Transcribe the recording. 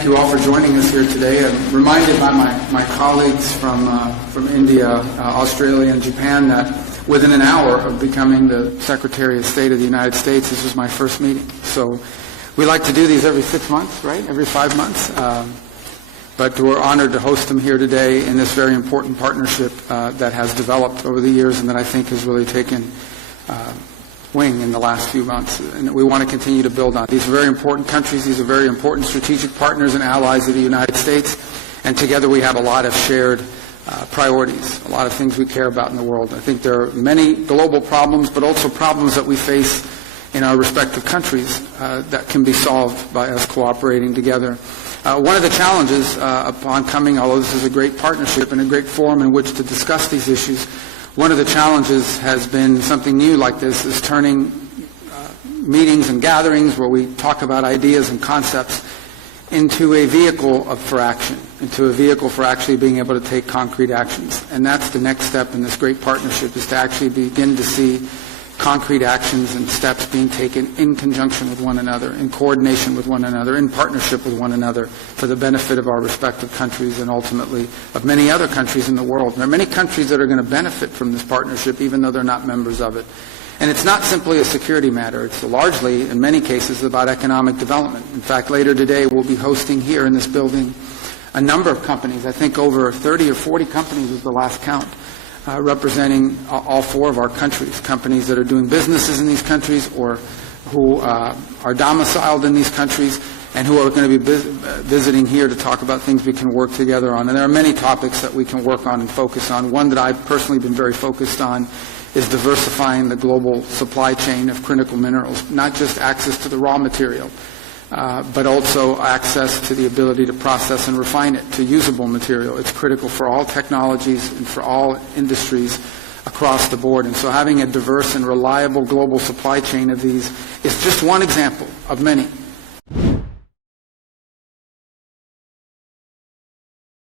thank you all for joining us here today. I'm reminded by my colleagues from India, Australia, and Japan that within an hour of becoming the Secretary of State of the United States, this was my first meeting. So we like to do these every 6 months, right? Every 5 months. But we're honored to host them here today in this very important partnership that has developed over the years and that I think has really taken wing in the last few months, and we want to continue to build on. These are very important countries. These are very important strategic partners and allies of the United States, and together we have a lot of shared priorities, a lot of things we care about in the world. I think there are many global problems, but also problems that we face in our respective countries that can be solved by us cooperating together. One of the challenges upon coming, although this is a great partnership and a great forum in which to discuss these issues, one of the challenges has been something new like this, is turning meetings and gatherings where we talk about ideas and concepts into a vehicle for action, into a vehicle for actually being able to take concrete actions. And that's the next step in this great partnership, is to actually begin to see concrete actions and steps being taken in conjunction with one another, in coordination with one another, in partnership with one another, for the benefit of our respective countries and ultimately of many other countries in the world. There are many countries that are going to benefit from this partnership even though they're not members of it. And it's not simply a security matter. It's largely, in many cases, about economic development. In fact, later today we'll be hosting here in this building a number of companies. I think over 30 or 40 companies is the last count. Representing all four of our countries, companies that are doing businesses in these countries or who are domiciled in these countries and who are going to be visiting here to talk about things we can work together on. And there are many topics that we can work on and focus on. One that I've personally been very focused on is diversifying the global supply chain of critical minerals, not just access to the raw material, but also access to the ability to process and refine it to usable material. It's critical for all technologies and for all industries across the board. And so having a diverse and reliable global supply chain of these is just one example of many